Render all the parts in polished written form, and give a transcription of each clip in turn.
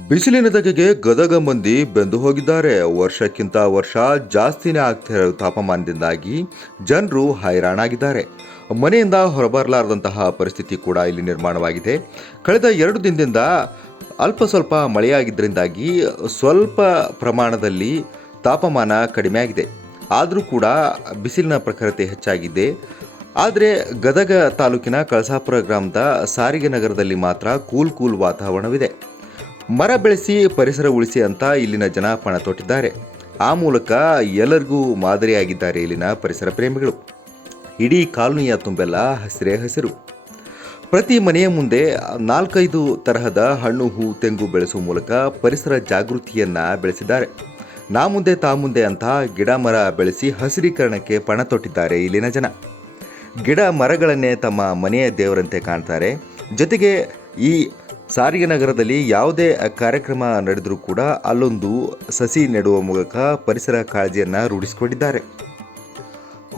ಬಿಸಿಲಿನ ಧಗೆಗೆ ಗದಗ ಮಂದಿ ಬೆಂದು ಹೋಗಿದ್ದಾರೆ. ವರ್ಷಕ್ಕಿಂತ ವರ್ಷ ಜಾಸ್ತಿನೇ ಆಗ್ತಿರೋ ತಾಪಮಾನದಿಂದಾಗಿ ಜನರು ಹೈರಾಣಾಗಿದ್ದಾರೆ. ಮನೆಯಿಂದ ಹೊರಬರಲಾರದಂತಹ ಪರಿಸ್ಥಿತಿ ಕೂಡ ಇಲ್ಲಿ ನಿರ್ಮಾಣವಾಗಿದೆ. ಕಳೆದ 2 ದಿನದಿಂದ ಅಲ್ಪ ಸ್ವಲ್ಪ ಮಳೆಯಾಗಿದ್ದರಿಂದಾಗಿ ಸ್ವಲ್ಪ ಪ್ರಮಾಣದಲ್ಲಿ ತಾಪಮಾನ ಕಡಿಮೆ ಆಗಿದೆ. ಆದರೂ ಕೂಡ ಬಿಸಿಲಿನ ಪ್ರಖರತೆ ಹೆಚ್ಚಾಗಿದೆ. ಆದರೆ ಗದಗ ತಾಲೂಕಿನ ಕಳಸಾಪುರ ಗ್ರಾಮದ ಸಾರಿಗೆ ನಗರದಲ್ಲಿ ಮಾತ್ರ ಕೂಲ್ ವಾತಾವರಣವಿದೆ. ಮರ ಬೆಳೆಸಿ ಪರಿಸರ ಉಳಿಸಿ ಅಂತ ಇಲ್ಲಿನ ಜನ ಪಣ ತೊಟ್ಟಿದ್ದಾರೆ. ಆ ಮೂಲಕ ಎಲ್ಲರಿಗೂ ಮಾದರಿಯಾಗಿದ್ದಾರೆ ಇಲ್ಲಿನ ಪರಿಸರ ಪ್ರೇಮಿಗಳು. ಇಡೀ ಕಾಲೋನಿಯ ತುಂಬೆಲ್ಲ ಹಸಿರೇ ಹಸಿರು. ಪ್ರತಿ ಮನೆಯ ಮುಂದೆ 4-5 ತರಹದ ಹಣ್ಣು, ಹೂ, ತೆಂಗು ಬೆಳೆಸುವ ಮೂಲಕ ಪರಿಸರ ಜಾಗೃತಿಯನ್ನ ಬೆಳೆಸಿದ್ದಾರೆ. ನಾ ಮುಂದೆ ತಾ ಮುಂದೆ ಅಂತ ಗಿಡ ಮರ ಬೆಳೆಸಿ ಹಸಿರೀಕರಣಕ್ಕೆ ಪಣ ತೊಟ್ಟಿದ್ದಾರೆ ಇಲ್ಲಿನ ಜನ. ಗಿಡ ಮರಗಳನ್ನೇ ತಮ್ಮ ಮನೆಯ ದೇವರಂತೆ ಕಾಣ್ತಾರೆ. ಜೊತೆಗೆ ಈ ಸಾರಿಗೆ ನಗರದಲ್ಲಿ ಯಾವುದೇ ಕಾರ್ಯಕ್ರಮ ನಡೆದರೂ ಕೂಡ ಅಲ್ಲೊಂದು ಸಸಿ ನೆಡುವ ಮೂಲಕ ಪರಿಸರ ಕಾಳಜಿಯನ್ನು ರೂಢಿಸಿಕೊಂಡಿದ್ದಾರೆ.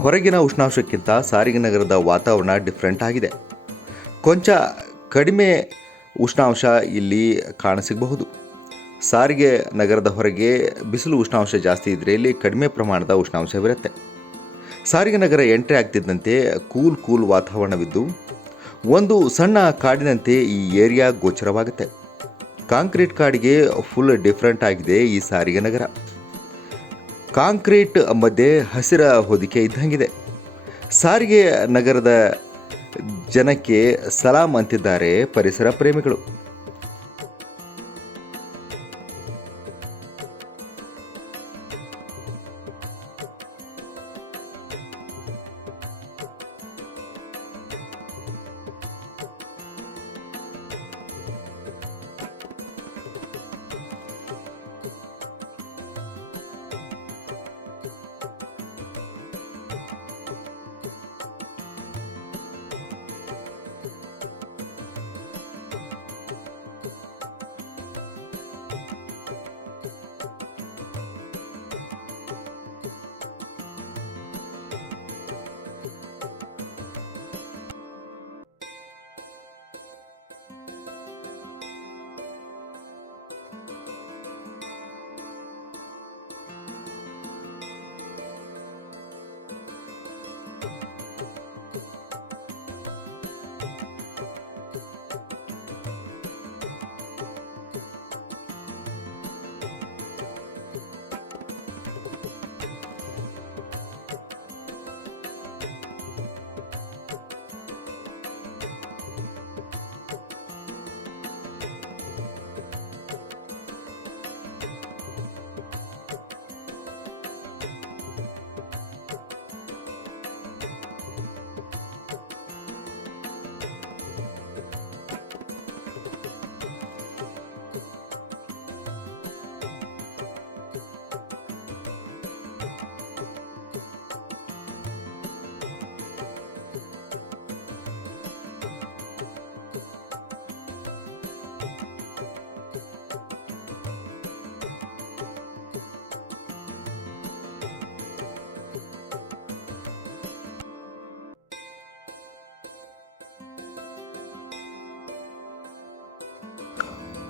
ಹೊರಗಿನ ಉಷ್ಣಾಂಶಕ್ಕಿಂತ ಸಾರಿಗೆ ನಗರದ ವಾತಾವರಣ ಡಿಫ್ರೆಂಟ್ ಆಗಿದೆ. ಕೊಂಚ ಕಡಿಮೆ ಉಷ್ಣಾಂಶ ಇಲ್ಲಿ ಕಾಣಸಿಗಬಹುದು. ಸಾರಿಗೆ ನಗರದ ಹೊರಗೆ ಬಿಸಿಲು ಉಷ್ಣಾಂಶ ಜಾಸ್ತಿ ಇದ್ದರೆ ಇಲ್ಲಿ ಕಡಿಮೆ ಪ್ರಮಾಣದ ಉಷ್ಣಾಂಶವಿರುತ್ತೆ. ಸಾರಿಗೆ ನಗರ ಎಂಟ್ರಿ ಆಗ್ತಿದ್ದಂತೆ ಕೂಲ್ ವಾತಾವರಣವಿದ್ದು ಒಂದು ಸಣ್ಣ ಕಾಡಿನಂತೆ ಈ ಏರಿಯಾ ಗೋಚರವಾಗುತ್ತೆ. ಕಾಂಕ್ರೀಟ್ ಕಾಡಿಗೆ ಫುಲ್ ಡಿಫ್ರೆಂಟ್ ಆಗಿದೆ ಈ ಸಾರಿಗೆ ನಗರ. ಕಾಂಕ್ರೀಟ್ ಮಧ್ಯೆ ಹಸಿರ ಹೊದಿಕೆ ಇದ್ದಂಗಿದೆ. ಸಾರಿಗೆ ನಗರದ ಜನಕ್ಕೆ ಸಲಾಂ ಅಂತಿದ್ದಾರೆ ಪರಿಸರ ಪ್ರೇಮಿಗಳು.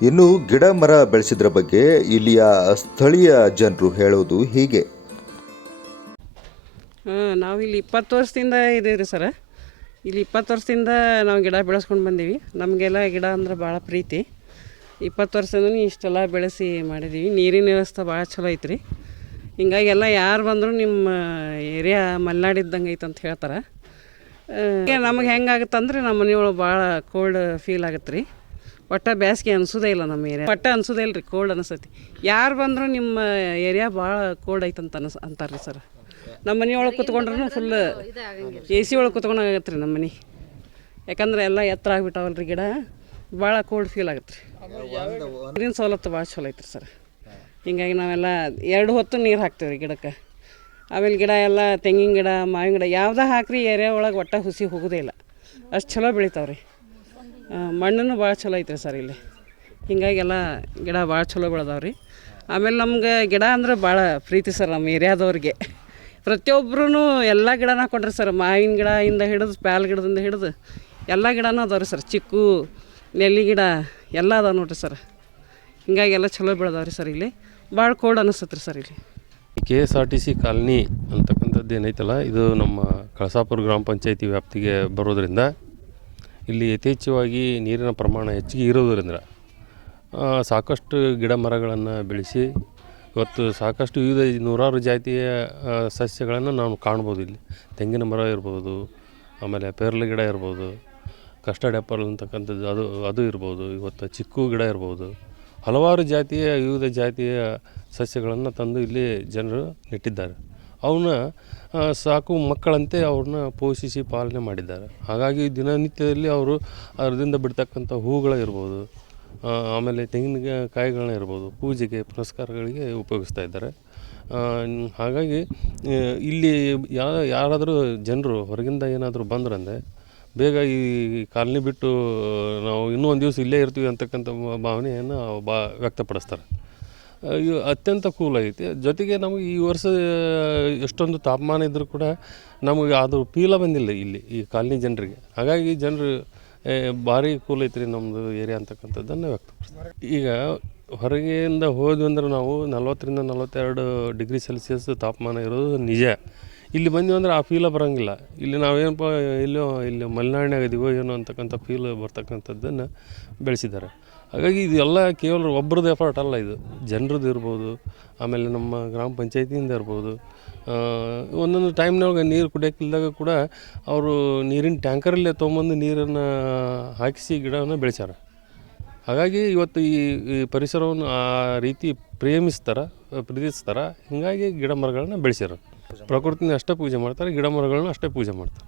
ಇನ್ನು ಗಿಡ ಮರ ಬೆಳೆಸಿದ್ರ ಬಗ್ಗೆ ಇಲ್ಲಿಯ ಸ್ಥಳೀಯ ಜನರು ಹೇಳೋದು ಹೀಗೆ. ನಾವಿಲ್ಲಿ 20 ವರ್ಷದಿಂದ ಇದ್ದೀವಿ ರೀ ಸರ. ಇಲ್ಲಿ 20 ವರ್ಷದಿಂದ ನಾವು ಗಿಡ ಬೆಳೆಸ್ಕೊಂಡು ಬಂದೀವಿ. ನಮಗೆಲ್ಲ ಗಿಡ ಅಂದ್ರೆ ಭಾಳ ಪ್ರೀತಿ. 20 ವರ್ಷದಿಂದ ಇಷ್ಟೆಲ್ಲ ಬೆಳೆಸಿ ಮಾಡಿದ್ದೀವಿ. ನೀರಿನ ವ್ಯವಸ್ಥೆ ಭಾಳ ಚಲೋ ಐತ್ರಿ. ಹಿಂಗಾಗಿ ಎಲ್ಲ ಯಾರು ಬಂದರೂ ನಿಮ್ಮ ಏರಿಯಾ ಮಲೆನಾಡಿದ್ದಂಗೆ ಐತೆ ಅಂತ ಹೇಳ್ತಾರೆ. ನಮಗೆ ಹೆಂಗಾಗುತ್ತಂದ್ರೆ ನಮ್ಮ ಮನೆಯೊಳಗೆ ಭಾಳ ಕೋಲ್ಡ್ ಫೀಲ್ ಆಗುತ್ತೆ ರೀ. ಒಟ್ಟು ಬೇಸಿಗೆ ಅನಿಸೋದೇ ಇಲ್ಲ ನಮ್ಮ ಏರಿಯಾ. ಒಟ್ಟು ಅನಿಸೋದೇ ಇಲ್ಲ ರೀ, ಕೋಲ್ಡ್ ಅನಿಸ್ತೈತಿ. ಯಾರು ಬಂದರೂ ನಿಮ್ಮ ಏರಿಯಾ ಭಾಳ ಕೋಲ್ಡ್ ಐತೆ ಅಂತ ಅಂತಾರೆ ರೀ ಸರ್. ನಮ್ಮ ಮನೆಯೊಳಗೆ ಕೂತ್ಕೊಂಡ್ರೂ ಫುಲ್ AC ಒಳಗೆ ಕೂತ್ಕೊಂಡಾಗತ್ತೆ ರೀ ನಮ್ಮ ಮನೆ. ಯಾಕಂದ್ರೆ ಎಲ್ಲ ಎತ್ತರ ಆಗಿಬಿಟ್ಟಾವಲ್ಲ ರೀ ಗಿಡ, ಭಾಳ ಕೋಲ್ಡ್ ಫೀಲ್ ಆಗುತ್ತೆ ರೀ. ನೀರಿನ ಸವಲತ್ತು ಭಾಳ ಚಲೋ ಐತ್ರಿ ಸರ್. ಹಿಂಗಾಗಿ ನಾವೆಲ್ಲ 2 ಹೊತ್ತು ನೀರು ಹಾಕ್ತೀವಿ ರೀ ಗಿಡಕ್ಕೆ. ಆಮೇಲೆ ಗಿಡ ಎಲ್ಲ ತೆಂಗಿನ ಗಿಡ, ಮಾವಿನ ಗಿಡ ಯಾವುದೇ ಹಾಕ್ರಿ ಏರಿಯಾ ಒಳಗೆ ಒಟ್ಟು ಹುಸಿ ಹೋಗೋದೇ ಇಲ್ಲ. ಅಷ್ಟು ಚಲೋ ಬೆಳಿತಾವೆ ರೀ. ಮಣ್ಣು ಭಾಳ ಚಲೋ ಐತ್ರಿ ಸರ್ ಇಲ್ಲಿ. ಹಿಂಗಾಗಿ ಎಲ್ಲ ಗಿಡ ಭಾಳ ಚಲೋ ಬೆಳೆದಾವೆ ರೀ. ಆಮೇಲೆ ನಮ್ಗೆ ಗಿಡ ಅಂದ್ರೆ ಭಾಳ ಪ್ರೀತಿ ಸರ್ ನಮ್ಮ ಏರಿಯಾದವ್ರಿಗೆ. ಪ್ರತಿಯೊಬ್ಬರೂ ಎಲ್ಲ ಗಿಡನ ಕೊಡ್ರಿ ಸರ್. ಮಾವಿನ ಗಿಡದಿಂದ ಹಿಡಿದು ಪ್ಯಾಲ್ ಗಿಡದಿಂದ ಹಿಡಿದು ಎಲ್ಲ ಗಿಡನೂ ಅದಾವೆ ರೀ ಸರ್. ಚಿಕ್ಕು, ನೆಲ್ಲಿ ಗಿಡ ಎಲ್ಲ ಅದಾವೆ ನೋಡಿರಿ ಸರ್. ಹಿಂಗಾಗಿ ಎಲ್ಲ ಚಲೋ ಬೆಳೆದಾವೆ ರೀ ಸರ್ ಇಲ್ಲಿ. ಭಾಳ ಕೋಡ್ ಅನಿಸ್ತತ್ರಿ ಸರ್ ಇಲ್ಲಿ. KSRTC ಕಾಲನಿ ಅಂತಕ್ಕಂಥದ್ದು ಏನೈತಲ್ಲ, ಇದು ನಮ್ಮ ಕಳಸಾಪುರ ಗ್ರಾಮ ಪಂಚಾಯತಿ ವ್ಯಾಪ್ತಿಗೆ ಬರೋದರಿಂದ ಇಲ್ಲಿ ಯಥೇಚ್ಛವಾಗಿ ನೀರಿನ ಪ್ರಮಾಣ ಹೆಚ್ಚಿಗೆ ಇರೋದರಿಂದ ಸಾಕಷ್ಟು ಗಿಡ ಮರಗಳನ್ನು ಬೆಳೆಸಿ ಇವತ್ತು ಸಾಕಷ್ಟು ವಿವಿಧ ನೂರಾರು ಜಾತಿಯ ಸಸ್ಯಗಳನ್ನು ನಾವು ಕಾಣ್ಬೋದು. ಇಲ್ಲಿ ತೆಂಗಿನ ಮರ ಇರ್ಬೋದು, ಆಮೇಲೆ ಪೇರಲೆ ಗಿಡ ಇರ್ಬೋದು, ಕಸ್ಟರ್ಡ್ ಆ್ಯಪಲ್ ಅಂತಕ್ಕಂಥದ್ದು ಅದು ಇರ್ಬೋದು, ಇವತ್ತು ಚಿಕ್ಕು ಗಿಡ ಇರ್ಬೋದು, ಹಲವಾರು ಜಾತಿಯ ವಿವಿಧ ಜಾತಿಯ ಸಸ್ಯಗಳನ್ನು ತಂದು ಇಲ್ಲಿ ಜನರು ನೆಟ್ಟಿದ್ದಾರೆ. ಅವನ್ನ ಸಾಕು ಮಕ್ಕಳಂತೆ ಅವ್ರನ್ನ ಪೋಷಿಸಿ ಪಾಲನೆ ಮಾಡಿದ್ದಾರೆ. ಹಾಗಾಗಿ ದಿನನಿತ್ಯದಲ್ಲಿ ಅವರು ಅದರಿಂದ ಬಿಡ್ತಕ್ಕಂಥ ಹೂಗಳಿರ್ಬೋದು, ಆಮೇಲೆ ತೆಂಗಿನಕಾಯಿಗಳನ್ನ ಇರ್ಬೋದು, ಪೂಜೆಗೆ ಪುನಸ್ಕಾರಗಳಿಗೆ ಉಪಯೋಗಿಸ್ತಾ ಇದ್ದಾರೆ. ಹಾಗಾಗಿ ಇಲ್ಲಿ ಯಾರಾದರೂ ಜನರು ಹೊರಗಿಂದ ಏನಾದರೂ ಬಂದ್ರಂದರೆ ಬೇಗ ಈ ಕಾಲನಿ ಬಿಟ್ಟು ನಾವು ಇನ್ನೂ ಒಂದು ದಿವಸ ಇಲ್ಲೇ ಇರ್ತೀವಿ ಅಂತಕ್ಕಂಥ ಭಾವನೆಯನ್ನು ವ್ಯಕ್ತಪಡಿಸ್ತಾರೆ. ಇದು ಅತ್ಯಂತ ಕೂಲ್ ಐತಿ. ಜೊತೆಗೆ ನಮಗೆ ಈ ವರ್ಷ ಎಷ್ಟೊಂದು ತಾಪಮಾನ ಇದ್ದರೂ ಕೂಡ ನಮಗೆ ಅದು ಫೀಲ ಬಂದಿಲ್ಲ ಇಲ್ಲಿ ಈ ಕಾಲನಿ ಜನರಿಗೆ. ಹಾಗಾಗಿ ಜನರು ಭಾರಿ ಕೂಲ್ ಐತ್ರಿ ನಮ್ಮದು ಏರಿಯಾ ಅಂತಕ್ಕಂಥದ್ದನ್ನು ವ್ಯಕ್ತಪಡಿಸ್ತಾರೆ. ಈಗ ಹೊರಗೆಯಿಂದ ಹೋದ್ವಿ ಅಂದ್ರೆ ನಾವು 40ರಿಂದ 42 ಡಿಗ್ರಿ ಸೆಲ್ಸಿಯಸ್ ತಾಪಮಾನ ಇರೋದು ನಿಜ. ಇಲ್ಲಿ ಬಂದ್ವಿ ಅಂದ್ರೆ ಆ ಫೀಲ ಬರೋಂಗಿಲ್ಲ. ಇಲ್ಲಿ ನಾವೇನಪ್ಪ ಇಲ್ಲಿ ಮಲೆನಾಡಿನಾಗ ಇದೀವೋ ಏನೋ ಅಂತಕ್ಕಂಥ ಫೀಲ್ ಬರ್ತಕ್ಕಂಥದ್ದನ್ನು ಬೆಳೆಸಿದ್ದಾರೆ. ಹಾಗಾಗಿ ಇದೆಲ್ಲ ಕೇವಲ ಒಬ್ಬರದ್ದು ಎಫರ್ಟ್ ಅಲ್ಲ, ಇದು ಜನರದ್ದು ಇರ್ಬೋದು, ಆಮೇಲೆ ನಮ್ಮ ಗ್ರಾಮ ಪಂಚಾಯತಿಯಿಂದ ಇರ್ಬೋದು. ಒಂದೊಂದು ಟೈಮ್ನೊಳಗೆ ನೀರು ಕುಡಿಯೋಕ್ಕಿಲ್ದಾಗ ಕೂಡ ಅವರು ನೀರಿನ ಟ್ಯಾಂಕರಲ್ಲೇ ತೊಗೊಂಬಂದು ನೀರನ್ನು ಹಾಕಿಸಿ ಗಿಡವನ್ನು ಬೆಳೆಸ್ಯಾರ. ಹಾಗಾಗಿ ಇವತ್ತು ಈ ಪರಿಸರವನ್ನು ಆ ರೀತಿ ಪ್ರೀತಿಸ್ತಾರೆ. ಹೀಗಾಗಿ ಗಿಡ ಮರಗಳನ್ನ ಬೆಳೆಸ್ಯಾರ. ಪ್ರಕೃತಿನ ಅಷ್ಟೇ ಪೂಜೆ ಮಾಡ್ತಾರೆ, ಗಿಡ ಮರಗಳನ್ನ ಅಷ್ಟೇ ಪೂಜೆ ಮಾಡ್ತಾರೆ.